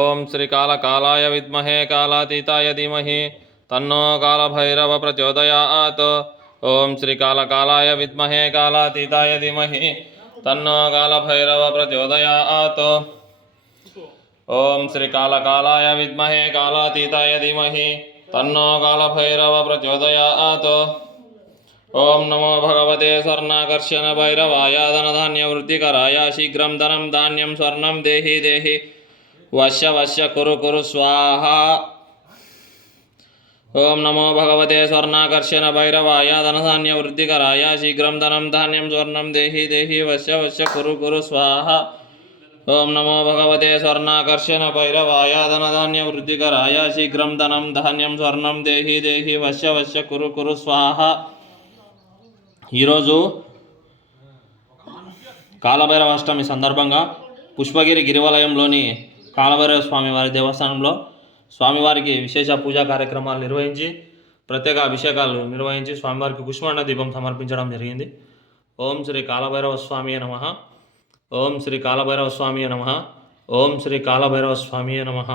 ఓం శ్రీ కాళకాలాయ విద్మహే కాళాతీతాయ ధీమహి తన్నో కాళభైరవ ప్రచోదయాత్. ఓం శ్రీ కాళకాలాయ విద్మహే కాళాతీతాయ ధీమహి తన్నో కాళభైరవ ప్రచోదయాత్. ఓం శ్రీ కాళకాలాయ విద్మహే కాళాతీతాయ ధీమహి తన్నో కాళభైరవ ప్రచోదయాత్. ఓం నమో భగవతే స్వర్ణాకర్షణ భైరవాయ ధనధాన్యవృద్ధికరాయ శీఘ్రం ధనం ధాన్యం స్వర్ణం దేహి దేహి వశ్య వశ్య కురు కురు స్వాహ. ఓం నమో భగవతే స్వర్ణాకర్షణ భైరవాయ ధనధాన్యవృద్ధికరాయ శీఘ్రం ధనం ధాన్యం స్వర్ణం దేహి దేహి వశ్య వశ్య కురు కురు స్వాహ. ఓం నమో భగవతే స్వర్ణాకర్షణ భైరవాయ ధనధాన్యవృద్ధికరాయ శీఘ్రం ధనం ధాన్యం స్వర్ణం దేహి దేహి వశ్య వశ్య కురు కురు స్వాహ. ఈరోజు కాలభైరవ అష్టమి సందర్భంగా పుష్పగిరి గిరివలయంలోని కాలభైరవ స్వామి వారి దేవస్థానంలో స్వామివారికి విశేష పూజా కార్యక్రమాలు నిర్వహించి ప్రత్యేక అభిషేకాలు నిర్వహించి స్వామివారికి కుష్మాండ దీపం సమర్పించడం జరిగింది. ఓం శ్రీ కాలభైరవ స్వామి నమః. ఓం శ్రీ కాలభైరవ స్వామి నమః. ఓం శ్రీ కాలభైరవ స్వామి నమః.